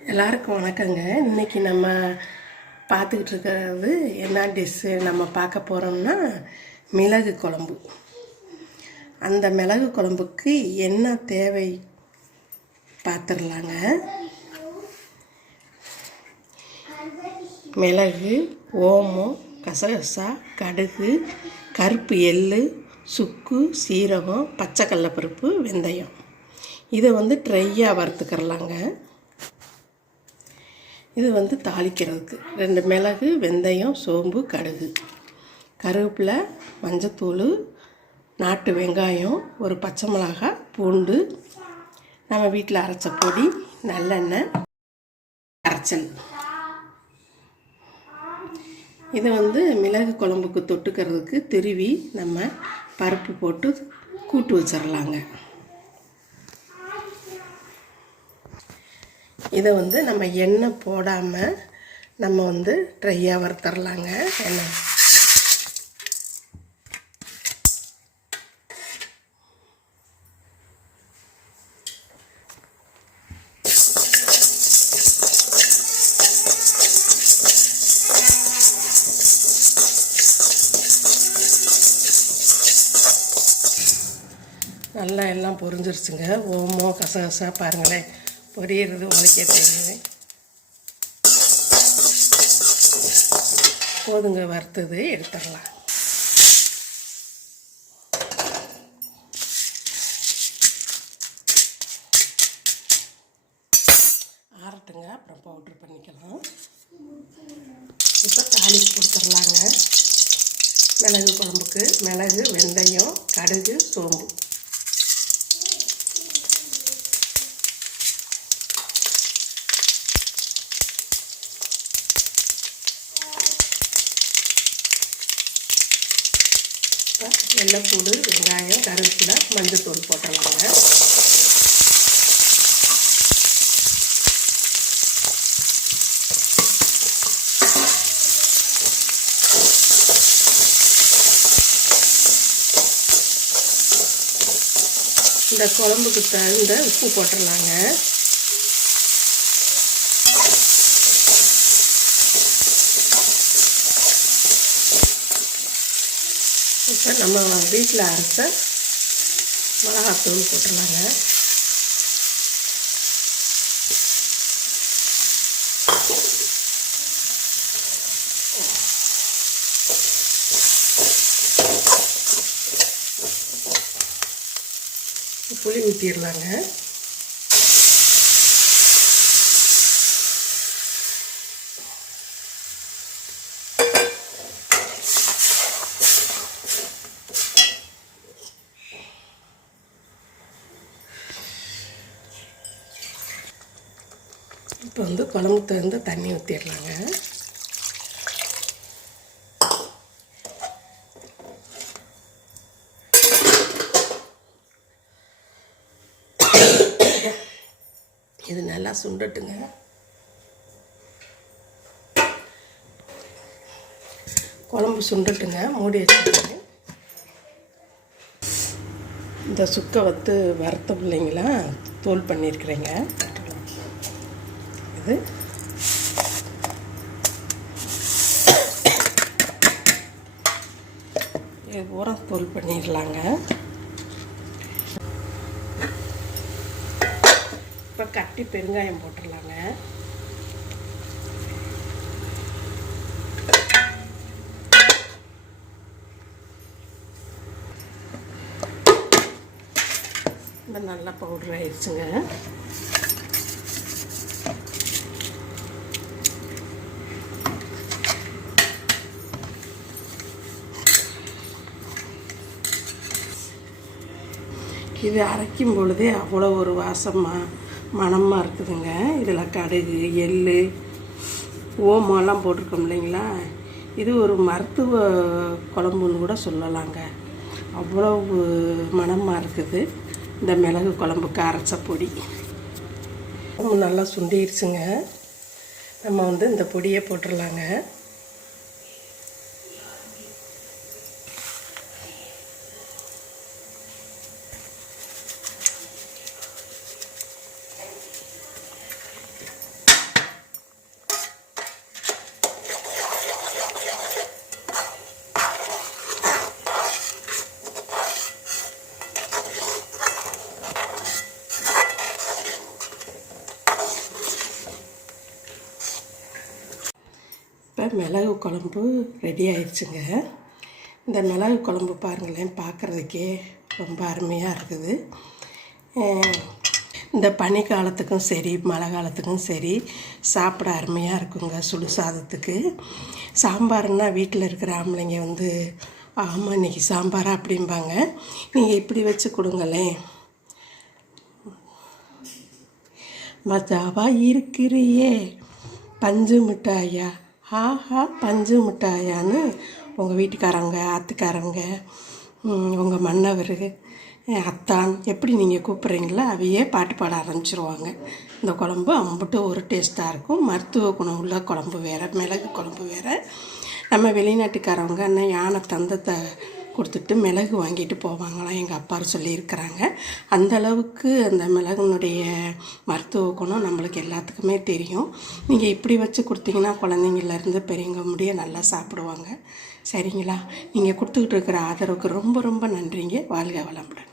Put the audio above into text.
எல்லாருக்கும் வணக்கங்க. இன்றைக்கி நம்ம பார்த்துக்கிட்டு இருக்கிறது என்ன டிஷ்ஷு நம்ம பார்க்க போகிறோம்னா மிளகு குழம்பு. அந்த மிளகு குழம்புக்கு என்ன தேவை பார்த்துடலாங்க. மிளகு, ஓமம், கசகசா, கடுகு, கருப்பு எள்ளு, சுக்கு, சீரகம், பச்சை கடலைப்பருப்பு, வெந்தயம். இதை ட்ரையாக வறுத்துக்கிறலாங்க. இது தாளிக்கிறதுக்கு 2 மிளகு, வெந்தயம், சோம்பு, கடுகு, கருவேப்பிலை, மஞ்சத்தூள், நாட்டு வெங்காயம், ஒரு பச்சை மிளகாய், பூண்டு, நம்ம வீட்டில் அரைச்ச பொடி, நல்லெண்ணெய், அரைச்சல். இது மிளகு குழம்புக்கு தொட்டுக்கிறதுக்கு திருவி நம்ம பருப்பு போட்டு கூட்டு வச்சிடலாங்க. இதை நம்ம எண்ணெய் போடாமல் நம்ம ட்ரையாக வறுத்தரலாங்க. எண்ணெய் நல்லா எல்லாம் பொரிஞ்சிருச்சுங்க. ஓமம், கசகசா பாருங்களேன், பொரியிறது உங்களுக்கே தெரியுது. போதுங்க, வறுத்தது எடுத்துடலாம். ஆறட்டுங்க, அப்புறம் பவுட்ரு பண்ணிக்கலாம். இப்போ தாளிப்பு கொடுத்துடலாங்க. மிளகு குழம்புக்கு மிளகு, வெந்தயம், கடுகு, சோம்பு. வெள்ளைப்பூடு, வெங்காயம், கருவேப்பிலை, மஞ்சத்தூள் போட்டுடலாங்க. இந்த குழம்புக்கு தகுந்த உப்பு போட்டுடலாங்க. இப்போ நம்ம வீட்டில் அரைச்ச மிளகாத்தூள் போட்டுடலாங்க. புளி ஊற்றிடலாங்க. இப்போ குழம்பு தகுந்த தண்ணி ஊற்றிடலாங்க. இது நல்லா சுண்டட்டுங்க. குழம்பு சுண்டட்டுங்க, மூடி வச்சுருங்க. இந்த சுக்கை வறுத்த பிள்ளைங்களா தோல் பண்ணியிருக்கிறேங்க. இது பூரா தோல் பண்ணிடலாங்க. இப்போ கட்டி பெருங்காயம் போட்டுடலாங்க. இப்போ நல்லா பவுடர் ஆயிடுச்சுங்க. இது அரைக்கும் பொழுதே அவ்வளோ ஒரு மணமாக இருக்குதுங்க. இதில் கடுகு, எள், ஓமம்லாம் போட்டிருக்கோம் இல்லைங்களா. இது ஒரு மருத்துவ குழம்புன்னு கூட சொல்லலாங்க. அவ்வளோ மணமாக இருக்குது இந்த மிளகு குழம்புக்கு அரைச்ச பொடி. நல்லா சுண்டிடுச்சுங்க. நம்ம இந்த பொடியை போட்டுடலாங்க. இப்போ மிளகு குழம்பு ரெடி ஆயிடுச்சுங்க. இந்த மிளகு குழம்பு பாருங்களேன், பார்க்குறதுக்கே ரொம்ப அருமையாக இருக்குது. இந்த பனி காலத்துக்கும் சரி மழை காலத்துக்கும் சரி சாப்பிட அருமையாக இருக்குங்க. சுடு சாதத்துக்கு சாம்பார்னால் வீட்டில் இருக்கிற ஆம்பளைங்க வந்து ஆமாம் இன்றைக்கி சாம்பாரா அப்படிம்பாங்க. நீங்கள் இப்படி வச்சு கொடுங்களேன். மஜாவா இருக்கிறியே பஞ்சு மிட்டாயா, ஆஹா பஞ்சு மிட்டாயான்னு உங்கள் வீட்டுக்காரங்க ஆத்துக்காரங்க உங்கள் மன்னவர் அத்தான் எப்படி நீங்கள் கூப்பிட்றீங்களோ அவையே பாட்டு பாட ஆரம்பிச்சிருவாங்க. இந்த குழம்பு அம்புட்டு ஒரு டேஸ்ட்டாக இருக்கும். மருத்துவ குணம் உள்ள குழம்பு வேறு, மிளகு குழம்பு வேறு. நம்ம வெளிநாட்டுக்காரவங்க அண்ணன் யானை தந்தத்தை கொடுத்துட்டு மிளகு வாங்கிட்டு போவாங்களாம், எங்கள் அப்பா சொல்லியிருக்கிறாங்க. அந்தளவுக்கு அந்த மிளகுனுடைய மருத்துவ குணம் நம்மளுக்கு எல்லாத்துக்குமே தெரியும். நீங்கள் இப்படி வச்சு கொடுத்தீங்கன்னா குழந்தைங்கள்லேருந்து பெரியவங்க முடிய நல்லா சாப்பிடுவாங்க. சரிங்களா? நீங்கள் கொடுத்துக்கிட்டு இருக்கிற ஆதரவுக்கு ரொம்ப ரொம்ப நன்றிங்க. வாழ்க வளமுடன்.